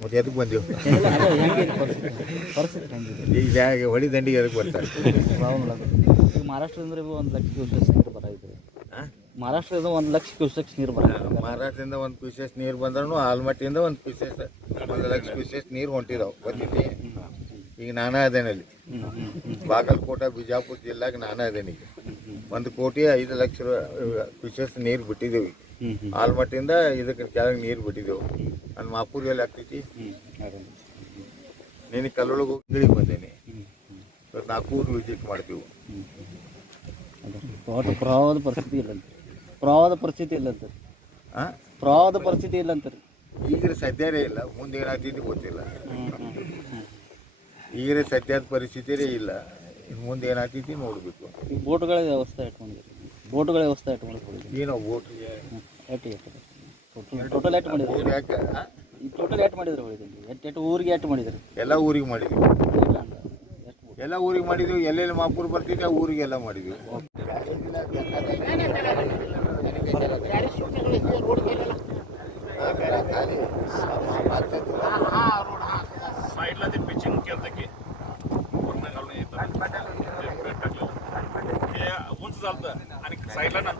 ಮತ್ತೆ ಎದಕ್ಕೆ ಬಂದೆವು ಈಗ ಯಾಕೆ ಹೊಳಿ ದಂಡಿಗೆ ಎದಕ್ಕೆ ಬರ್ತಾರೆ? ಈಗ ಮಹಾರಾಷ್ಟ್ರದಿಂದ ಒಂದು ಲಕ್ಷ ಕ್ಯೂಸೆಕ್ಸ್ ನೀರು ಬರೈತ್ರಿ ಆ? ಮಹಾರಾಷ್ಟ್ರದಿಂದ ಒಂದು ಲಕ್ಷ ಕ್ಯೂಸೆಕ್ಸ್ ನೀರು ಬರ ಮಹಾರಾಷ್ಟ್ರದಿಂದ ಒಂದು ಕ್ಯೂಸೆಸ್ ನೀರು ಬಂದ್ರೂ ಆಲ್ಮಟ್ಟಿಯಿಂದ ಒಂದು ಕ್ಯೂಸೆಸ್ ಒಂದು ಲಕ್ಷ ಕ್ಯೂಸೆಸ್ ನೀರು ಹೊಂಟಿದಾವೆ. ಬಂದಿದ್ದೆ ಈಗ ನಾನಾ ಅದೇನಲ್ಲಿ ಬಾಗಲಕೋಟೆ ಬಿಜಾಪುರ ಜಿಲ್ಲೆಗೆ ನಾನೇ ಅದೇನಿ ಈಗ. ಒಂದು ಕೋಟಿ ಐದು ಲಕ್ಷ ಕ್ಯೂಸೆಸ್ ನೀರು ಬಿಟ್ಟಿದ್ದೀವಿ ಆಲ್ಮಟ್ಟಿಂದ ಇದಕ್ಕೆ ಕೆಳಗೆ ನೀರು ಬಿಟ್ಟಿದ್ದೆವು ನನ್ನ ಮಾಪುರ್ ಎಲ್ಲಿ ಆಗ್ತೈತಿ ನೀನು ಕಲ್ಲೊಳಗೆ ಹೋಗಿ ಬಂದೇನಿ. ಇವತ್ತು ನಾಲ್ಕೂರು ವಿಸಿಟ್ ಮಾಡ್ತೀವಿ. ಒಟ್ಟು ಪ್ರವಾಹದ ಪರಿಸ್ಥಿತಿ ಇಲ್ಲ ಪ್ರವಾದ ಪ್ರವಾಹದ ಪರಿಸ್ಥಿತಿ ಇಲ್ಲ ಅಂತ ಆ? ಪ್ರವಾಹದ ಪರಿಸ್ಥಿತಿ ಇಲ್ಲ ಅಂತ ರೀ ಈಗ ಸದ್ಯನೇ ಇಲ್ಲ. ಮುಂದೆ ಏನಾಗ್ತೈತಿ ಗೊತ್ತಿಲ್ಲ. ಈಗ ಸದ್ಯದ ಪರಿಸ್ಥಿತಿನೇ ಇಲ್ಲ. ಮುಂದೆ ಏನಾಗ್ತೈತಿ ನೋಡಬೇಕು. ಈ ಬೋಟ್ಗಳ ವ್ಯವಸ್ಥೆ ಇಟ್ಕೊಂಡಿರಿ ಬೋಟುಗಳ ವ್ಯವಸ್ಥೆ ಇಟ್ಟು ಮಾಡಿದ್ವಿ ಏನೋ ಬೋಟ್? ಎಟ್ಟು ಎಟ್ಟು ಟೋಟಲ್ ಎಟ್ಟು ಮಾಡಿದ್ರಿ. ಯಾಕೆ? ಈ ಟೋಟಲ್ ಎಟ್ಟು ಮಾಡಿದ್ರು ಹೊಳಿದ್ರಿ ಎಟ್ಟು ಎಟ್ಟು ಊರಿಗೆ ಎಟ್ ಮಾಡಿದ್ರು. ಎಲ್ಲ ಊರಿಗೆ ಮಾಡಿದ್ವಿ. ಎಲ್ಲ ಊರಿಗೆ ಮಾಡಿದ್ವಿ. ಎಲ್ಲೆಲ್ಲಿ ಮಾಪೂರ್ ಬರ್ತಿದ್ದೆ ಊರಿಗೆಲ್ಲ ಮಾಡಿದ್ವಿ. ರೋಡ್ साईडला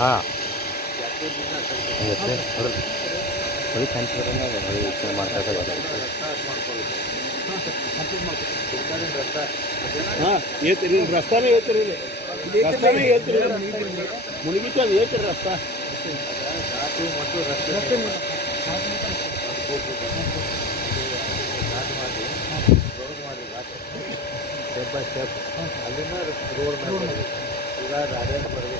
ಹಾಂ. ಹೊಳಿ ಕಾಣಿಸ್ತಾರೆ ಹಾಂ ರಸ್ತಾನೇ ಹೇಳ್ತೀರಿ ರಸ್ತಾನೇ ಹೇಳ್ತೀರಿ ಮುಳುಗಿಟ್ಟು ಅದು ಹೇಳ್ತೀರಿ ರಸ್ತಾ ಸ್ಟೆಪ್ ಬೈ ಸ್ಟೆಪ್ ಅಲ್ಲಿನ ರೋಡ್ ಮೇಲೆ ಈಗ ರಾಜೇಂದ್ರ ಬರಬೇಕು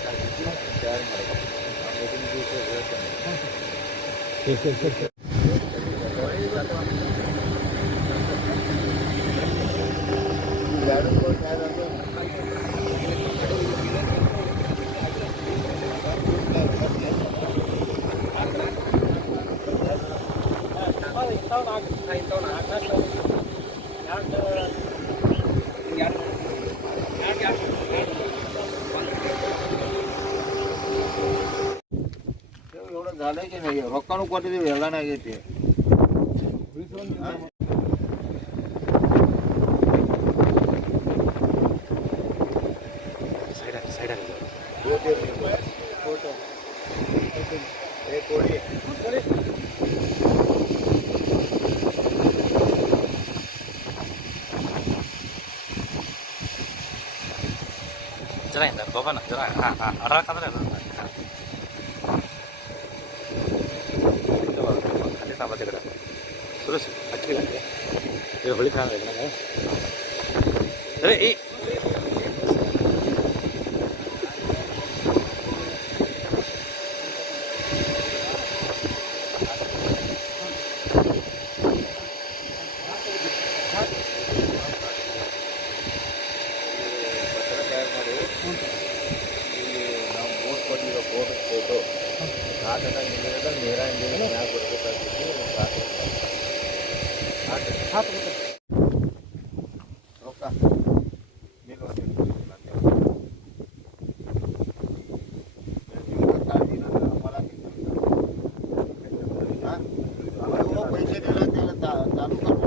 यार ಅದಕ್ಕೇನೆ ರೊಕ್ಕನೂ ಕೊಟ್ಟಿದ್ದೀವಿ ಎಲ್ಲಾನೇ ಆಗೈತಿ ಜನ ಇಂದ ಗೊಬ್ಬನ ಜನ ಹಾಂ ಹಾಂ ಅಡ್ರ ಹಾಕಂದ್ರೆ தான் பார்த்துக்கிட்டாங்க சுரேஷ் வச்சுக்கலாங்க இதை வெளிக்காக வைக்கிறாங்க ஏய் Kalau mau pensiun nanti letak, taruh kalau.